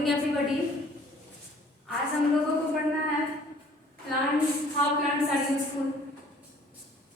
Morning everybody. आज हम लोगों को पढ़ना है plants, how plants are useful.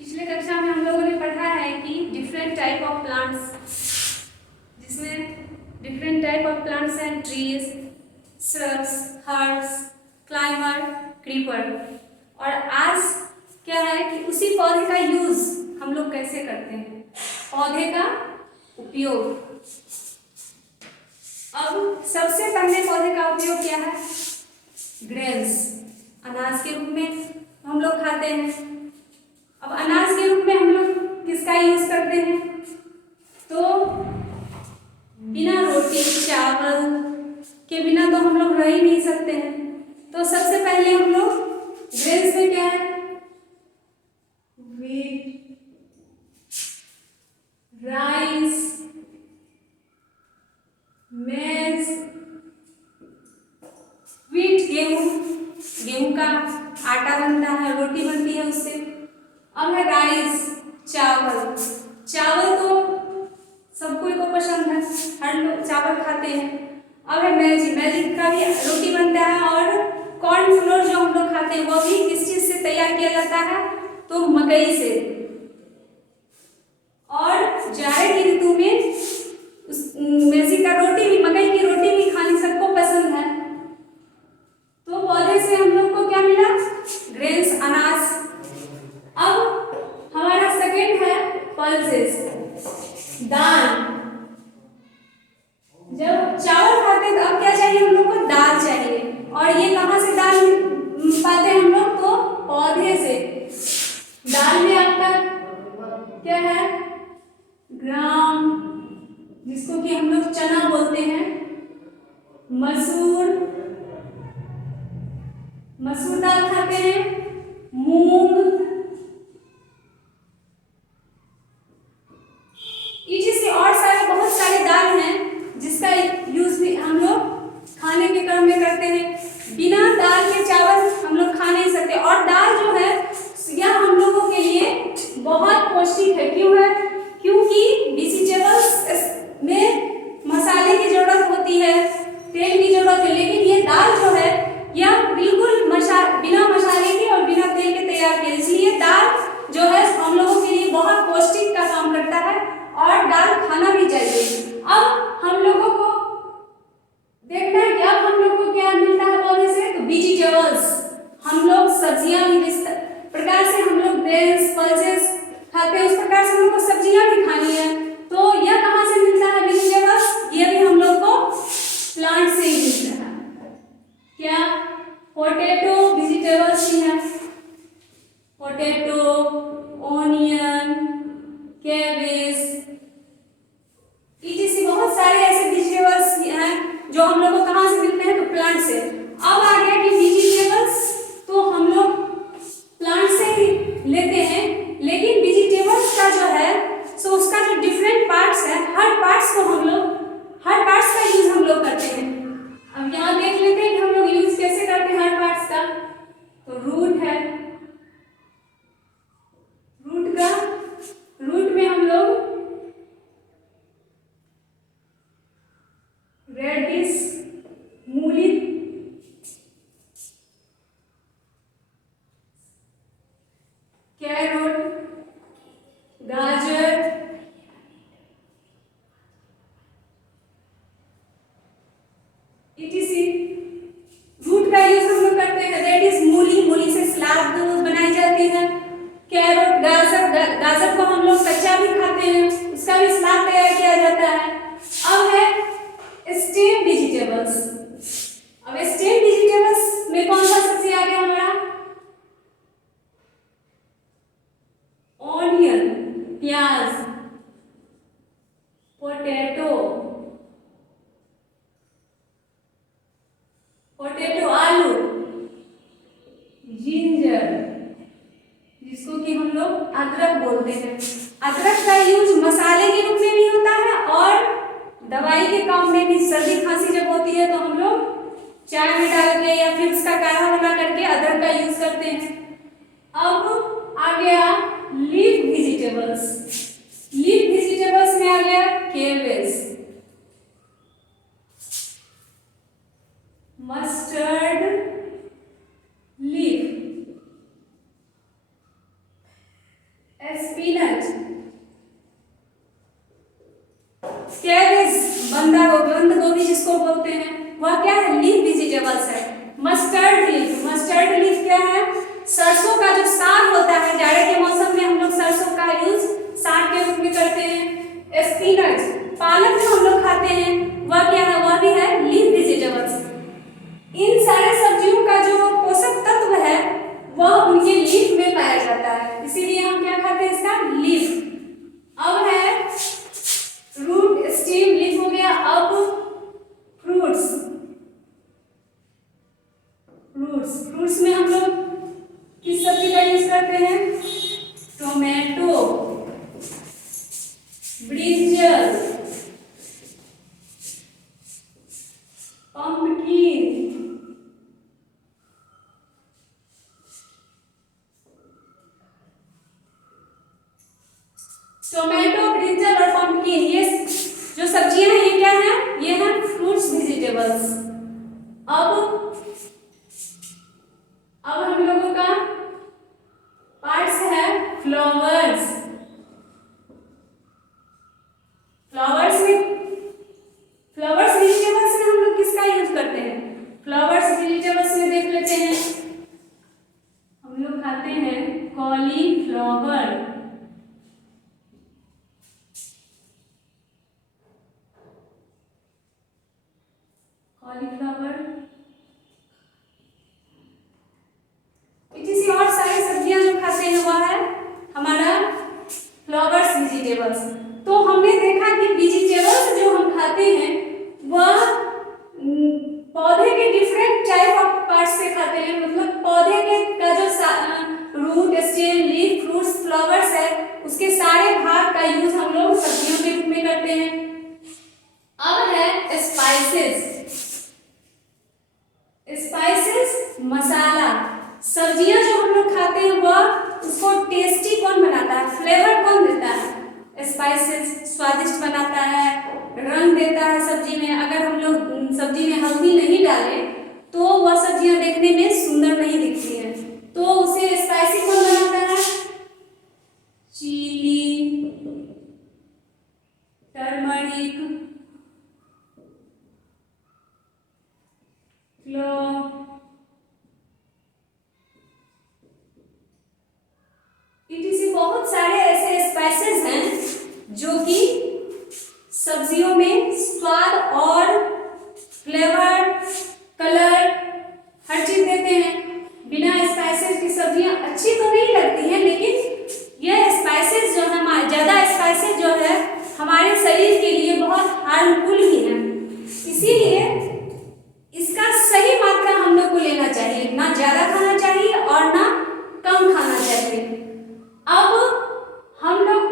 पिछले कक्षा में हम लोगों ने पढ़ा है कि डिफरेंट टाइप ऑफ प्लांट्स, जिसमें डिफरेंट टाइप ऑफ प्लांट्स हैं trees, shrubs, herbs, climber, creeper. और आज क्या है कि उसी पौधे का यूज हम लोग कैसे करते हैं, पौधे का उपयोग। अब सबसे पहले पौधे का उपयोग क्या है? ग्रेन्स, अनाज के रूप में हम लोग खाते हैं। अब अनाज के रूप में हम लोग किसका यूज करते हैं? तो बिना रोटी चावल के बिना तो हम लोग रह ही नहीं सकते हैं। तो सबसे पहले हम लोग ग्रेन्स में क्या है? व्हीट, राइस, मेज, व्हीट गेहूं का आटा बनता है, रोटी बनती है उससे। अब है राइस, चावल। चावल तो सबको को पसंद है, हर लोग चावल खाते हैं। अब है मैजिक का भी रोटी बनता है। और कॉर्नफ्लोर जो हम लोग खाते हैं वो भी किस चीज से तैयार किया जाता है? तो मकई से। और जाड़े की ऋतु में मैजिक का रोटी भी, मकई की रोटी भी खानी सबको पसंद है। तो पौधे से हम लोग को क्या मिला? ग्रेन्स, अनाज। अब हमारा सेकंड है पल्सेस, दाल। जब चावल खाते हैं तो अब क्या चाहिए हम लोग को? दाल चाहिए। और ये कहाँ से दाल पाते हैं हम लोग? तो पौधे से। दाल में आपका क्या है? ग्राम, जिसको कि हम लोग चना बोलते हैं, मसूर दाल खाते हैं, मूंग, इसी और सारे बहुत सारे दाल हैं जिसका यूज भी हम लोग खाने के क्रम में करते हैं। बिना दाल के चावल हम लोग खा नहीं सकते। और दाल जो है यह हम लोगों के लिए बहुत पौष्टिक है। क्यों है? क्योंकि वेजिटेबल्स में मसाले की जरूरत होती है, तेल की जरूरत है, लेकिन ये दाल जो है यह बिल्कुल बिना मसाले के और बिना तेल के तैयार की। इसलिए दाल जो है हम लोगों के लिए बहुत पौष्टिक का काम करता है और दाल खाना भी चाहिए। अब हम लोगों को देखना है कि अब हम लोग को क्या मिलता है पौधे से? तो वेजिटेबल्स, हम लोग सब्जियां भी इस प्रकार से हम लोग ग्रेन्स, पल्सेस खाते हैं, उस प्रकार से हम लोग को सब्जियां भी खानी है। तो यह कहाँ से मिलता है वेजिटेबल्स? ये भी हम लोग को प्लांट से ही मिलता है। क्या? पोटैटो वेजिटेबल्स ही है। पोटैटो, ऑनियन, कैबेज, इसी बहुत सारे ऐसे वेजिटेबल्स हैं जो हम लोग को कहाँ से मिलते हैं? तो प्लांट से। अब आ गया कि वेजिटेबल्स तो हम लोग प्लांट से ही लेते हैं, लेकिन वेजिटेबल्स का जो है सो उसका जो डिफरेंट पार्ट्स है, हर पार्ट्स का यूज हम लोग करते हैं। अब यहाँ देख लेते हैं कि हम लोग यूज कैसे करते हैं हर पार्ट्स का। तो रूट है, रूट में हम लोग रेडिश, मूली, कैरोट, गाजर, इटीसी। रूट का यूज हम लोग करते हैं। रेडिश, मूली से सलाद बनाई जाती है। कैरोट, गाजर को हम लोग कच्चा भी खाते हैं, उसका भी सलाद तैयार किया जाता है। अब है स्टेम वेजिटेबल्स। अब स्टेम वेजिटेबल्स में कौन सा सब्जी आ गया हमारा? ऑनियन, प्याज, पोटैटो, आलू, जिंजर, जिसको कि हम लोग अदरक बोलते हैं। अदरक का यूज मसाले के रूप में भी होता है और दवाई के काम में भी। सर्दी खांसी जब होती है तो हम लोग चाय में डाल के या फिर उसका काढ़ा बना करके अदरक का यूज करते हैं। अब आ गया लीफ वेजिटेबल्स। लीफ वेजिटेबल्स में आ गया कैबेज, बोलते हैं, वह क्या है, लीफ वेजिटेबल्स है। मस्टर्ड लीफ क्या है, सरसों का जो साग होता है, जाड़े के मौसम में हम लोग सरसों का यूज साग के रूप में करते हैं। स्पिनच, पालक जो हम लोग खाते हैं वह क्या है, वह भी है लीफ वेजिटेबल्स। इन सारे सब्जियों का जो पोषक तत्व है वह उनके लीफ में पाया जाता है, इसीलिए हम क्या खाते हैं, इसका लीफ। अब है रूट, स्टेम, लीफ हो गया। अब फ्रूट्स में हम लोग किस सब्जी का यूज करते हैं, tomato, brinjal, pumpkin, tomato, brinjal और पंपकिन, ये जो सब्जियां हैं ये क्या है, ये है फ्रूट्स वेजिटेबल्स। अब हम लोगों का पार्ट्स है फ्लावर्स। फ्लावर्स वेजिटेबल्स में हम लोग किसका यूज करते हैं, फ्लावर्स वेजिटेबल्स में देख लेते हैं, हम लोग खाते हैं कॉलीफ्लावर, इसी और सारी सब्जियां जो खाते हैं वह है हमारा फ्लावर्स वेजिटेबल्स। तो हमने देखा कि वेजिटेबल्स जो हम खाते हैं वह पौधे के डिफरेंट टाइप ऑफ पार्ट्स से खाते हैं, मतलब पौधे के का जो root, stem, leaf, fruits, flowers है उसके सारे भाग का यूज हम लोग सब्जियों के रूप में करते हैं। अब है स्पाइसेस, मसाला। सब्जियां जो हम लोग खाते हैं वह उसको टेस्टी कौन बनाता है, फ्लेवर कौन देता है, स्पाइसेस स्वादिष्ट बनाता है, रंग देता है सब्जी में। अगर हम लोग सब्जी में हल्दी नहीं डालें तो वह सब्जियां देखने में सुंदर नहीं दिखती है, तो उसे स्पाइसी कौन बनाता है, चिली, टर्मरिक, क्लोव, इटीसी बहुत सारे ऐसे स्पाइसेस हैं जो कि सब्जियों में स्वाद और फ्लेवर, कलर हर चीज देते हैं। बिना स्पाइसेस की सब्जियां अच्छी तो नहीं लगती हैं, लेकिन यह स्पाइसेस जो है, ज़्यादा स्पाइसेस जो है हमारे शरीर के लिए बहुत हार्मफुल ही है, इसीलिए इसका सही मात्रा हम लोग को लेना चाहिए, ना ज़्यादा खाना चाहिए और ना कम खाना चाहिए। अब हम लोग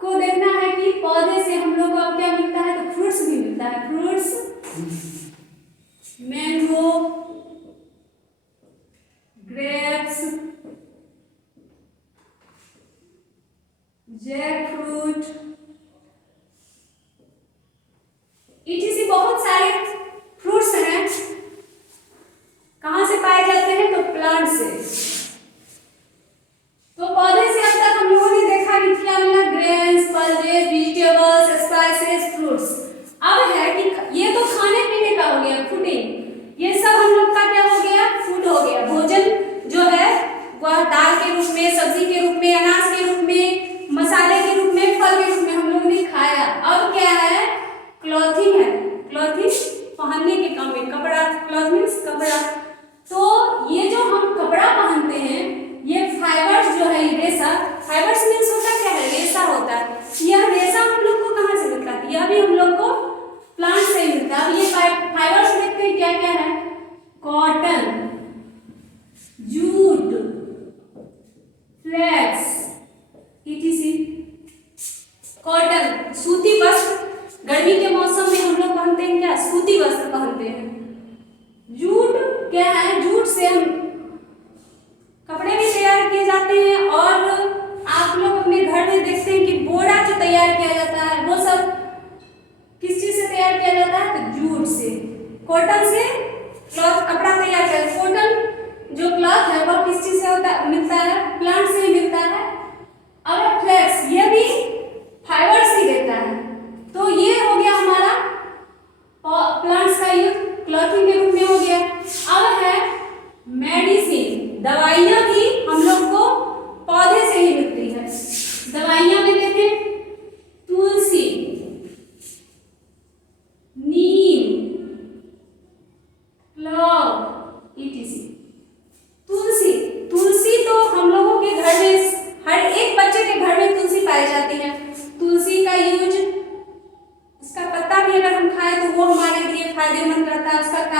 को देखना है कि पौधे से हम लोग को अब क्या मिलता है, तो फ्रूट्स भी मिलता है। Fruits, mango, grapes, jackfruit, etc. बहुत सारे फ्रूट्स हैं। कहाँ से पाए जाते हैं, तो प्लांट से। तो पौधे से अब तक हम लोगों ने देखा कि क्या मिला, grains, pulses, vegetables, spices, fruits. अब है कि ये तो खाने पीने का हो गया, फूडिंग, ये सब हम लोग का क्या हो गया, फूड हो गया। भोजन जो है वह दाल के रूप में, सब्जी के रूप में, अनाज के रूप में, मसाले के रूप में, फल के रूप में हम लोगों ने खाया। अब क्या है, क्लॉथिंग है। क्लॉथिंग पहनने के काम में, कपड़ा, क्लॉथ मीन्स कपड़ा। तो ये जो हम कपड़ा पहनते हैं ये फाइबर्स जो है, रेशा, फाइबर्स मीन्स होता क्या है, रेशा होता है। यह रेशा हम लोग को कहाँ से मिलता है, यह भी हम लोग को प्लांट से मिलता है। अब ये फाइबर्स देखते हैं क्या क्या है, cotton, jute, flax, etc. Cotton, सूती वस्त्र, गर्मी के मौसम में हम लोग पहनते हैं क्या, सूती वस्त्र पहनते हैं। जूट क्या है, जूट से हम कपड़े भी तैयार किए जाते हैं, और आप लोग अपने घर में देखते हैं कि बोरा जो तैयार किया जाता है वो सब किस चीज से तैयार किया जाता है, तो जूट से। कॉटन से क्लॉथ, कपड़ा तैयार किया, कॉटन जो क्लॉथ है वह किस चीज से होता मिलता है, प्लांट से ही मिलता है। अब फ्लेक्स, ये भी फाइबर्स ही देता है। तो ये हो गया हमारा प्लांट्स का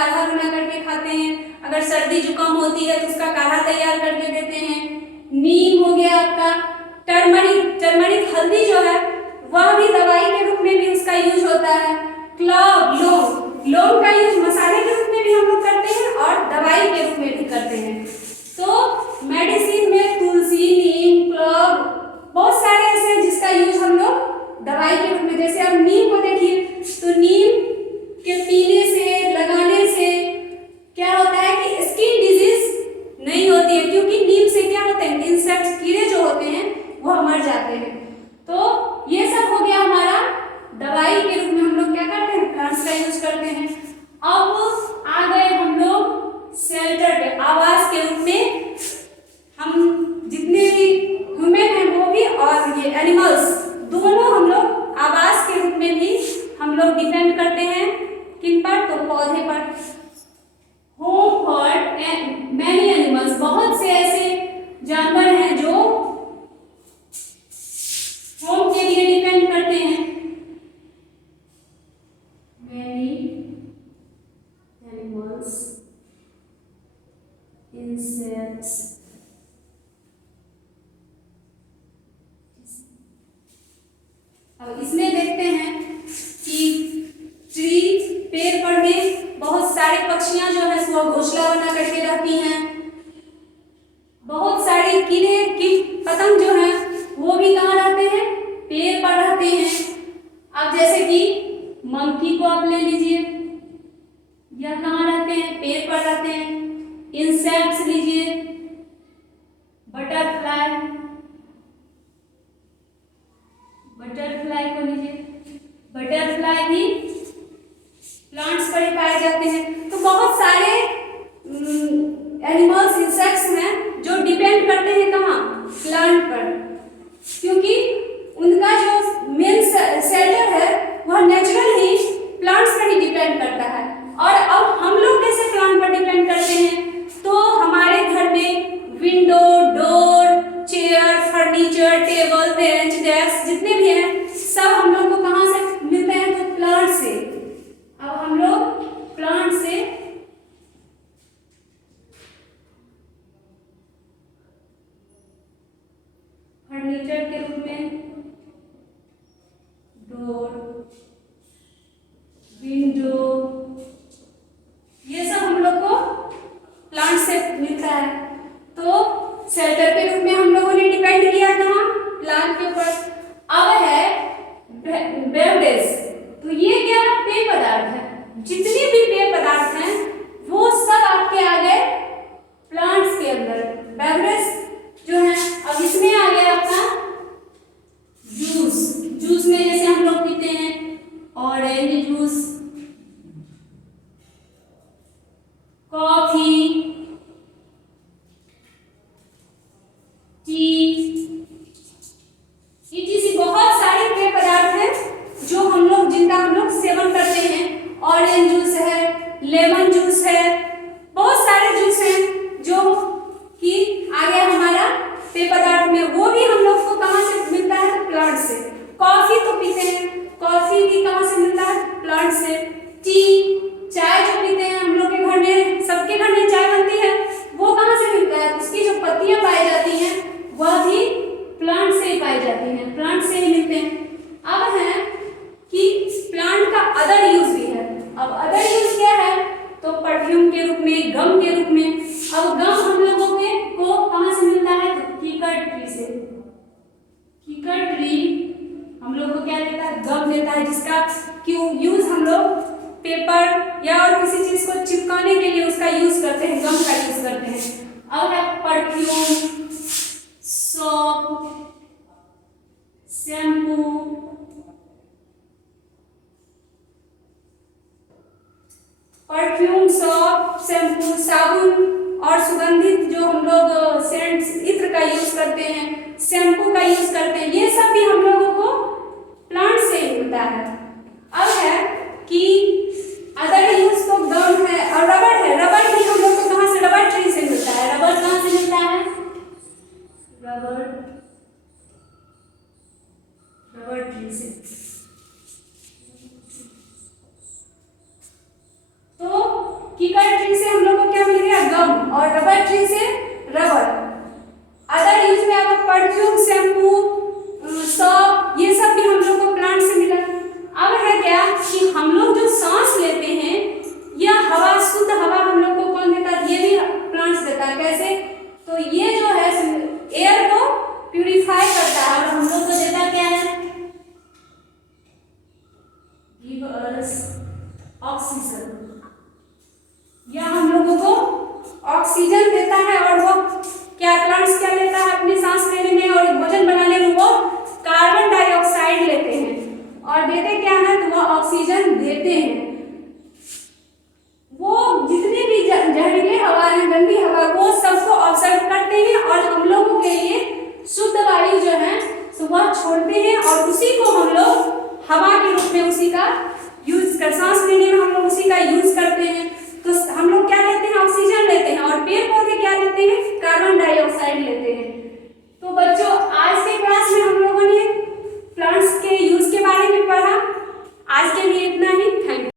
काढ़ा बना करके खाते हैं। अगर सर्दी जुकाम होती है तो उसका काढ़ा तैयार करके देते हैं। नीम हो गया आपका, टर्मरिक हल्दी जो है वह भी दवाई के रूप में भी उसका यूज होता है। क्लव, लौंग का यूज मसाले के रूप में भी हम लोग करते हैं और दवाई के रूप में भी करते हैं। तो मेडिसिन में तुलसी, नीम, क्लव बहुत सारे ऐसे हैं जिसका यूज हम लोग दवाई के रूप में, जैसे अब नीम को देखिए तो नीम के पीने से, लगाने से क्या होता है कि स्किन डिजीज नहीं होती है, क्योंकि नीम से क्या होते हैं, इंसेक्ट, कीड़े जो होते हैं वह मर जाते हैं। तो ये सब हो गया हमारा दवाई के रूप में हम लोग क्या करते हैं, प्लांट्स का यूज करते हैं। अब आ गए हम लोग शेल्टर पे, आवास के रूप में। हम जितने भी ह्यूमन हैं वो भी और ये एनिमल्स दोनों हम लोग आवास के रूप में भी हम लोग डिपेंड करते हैं। किन पर, तो पौधे पर। होम फॉर मैनी एनिमल्स, बहुत से ऐसे जानवर हैं जो होम के लिए डिपेंड करते हैं। मैनी एनिमल्स, इंसेक्ट्स, अब इसमें देखते हैं कि ट्री, पेड़ पर में बहुत सारे पक्षियां जो है वो घोंसला बना करके रहती हैं। बहुत सारे कीड़े कीट पतंग जो हैं वो भी कहाँ रहते हैं, पेड़ पर रहते हैं। अब जैसे कि मंकी को आप ले लीजिए, यह कहाँ रहते हैं, पेड़ पर रहते हैं। इंसेक्ट्स लीजिए, बटरफ्लाई को लीजिए, बटरफ्लाई भी प्लांट्स पर ही पाए जाते हैं। तो बहुत सारे एनिमल्स, इंसेक्ट्स हैं जो डिपेंड करते हैं कहाँ, प्लांट पर, क्योंकि उनका जो मेन शेल्टर है वह नेचुरल ही प्लांट्स पर ही डिपेंड करता है। और अब हम लोग कैसे प्लांट पर डिपेंड करते हैं, तो हमारे घर में window, door, chair, furniture, table, bench, desk जितने भी हैं सब हम लोग को कहाँ से मिलते हैं, तो प्लांट से। अब हम लोग प्लांट से फर्नीचर के रूप में डोर, विंडो, ये सब हम लोग को प्लांट से मिलता है। तो शेल्टर के रूप में हम लोगों ने डिपेंड किया कहाँ, प्लांट के ऊपर। अब है बेवरेज, तो ये क्या, पेय पदार्थ है। जितने भी पेय पदार्थ हैं वो सब आपके आ गए प्लांट्स के अंदर। बेवरेज जो है, अब इसमें आ गया आपका जूस। जूस में जैसे हम लोग पीते हैं ऑरेंज जूस, कॉफी, टी, इसी बहुत सारे पेय पदार्थ हैं जो हम लोग, जिनका हम लोग सेवन करते हैं। ऑरेंज जूस है, लेमन जूस है, बहुत सारे जूस हैं जो कि आ गया हमारा पेय पदार्थ में। वो भी हम लोग को कहाँ से मिलता है, प्लांट से। कॉफी तो पीते हैं, कॉफी भी कहाँ से मिलता है, प्लांट से। टी, चाय जो पीते हैं हम लोग के घर में, सबके घर में चाय बनती है, वो कहाँ से मिलता है, उसकी जो पत्तियां पाई जाती हैं वह भी प्लांट से ही पाई जाती हैं, प्लांट से ही मिलते हैं। अब है कि प्लांट का अदर यूज भी है। अब अदर यूज क्या है, तो परफ्यूम के रूप में, गम के रूप में। अब गम हम लोगों के को कहाँ से मिलता है, तो कीकर ट्री से। कीकर ट्री हम लोग को क्या देता है, गम देता है, जिसका क्यों यूज हम लोग पेपर या और किसी चीज को चिपकाने के लिए उसका यूज करते हैं, गम का यूज करते हैं। अब है perfume, soap, shampoo, perfume, soap, shampoo, साबुन और सुगंधित जो हम लोग सेंट्स, इत्र का यूज करते हैं, शैम्पू का यूज करते हैं, ये सब भी हम लोगों को प्लांट से ही मिलता है। अब है कि अदर यूज तो गम है और रबर है। रबर भी हम लोग को कहाँ से, रबर ट्री से मिलता है। रबर कहाँ से मिलता है, रबर ट्री से। तो और देते क्या है, तो वह ऑक्सीजन देते हैं। वो जितने भी जहरीले हवा है, गंदी हवा, वो सबको ऑब्जर्व करते हैं और हम लोगों के लिए शुद्ध वायु जो है वह छोड़ते हैं, और उसी को हम लोग हवा के रूप में उसी का यूज कर, सांस लेने में हम लोग उसी का यूज करते हैं। तो हम लोग क्या लेते हैं, ऑक्सीजन लेते हैं, और पेड़ पौधे क्या लेते हैं, कार्बन डाइऑक्साइड लेते हैं। तो बच्चों, आज के क्लास में हम लोगों ने प्लांट्स के यूज के बारे में पढ़ा। आज के लिए इतना ही। Thank you.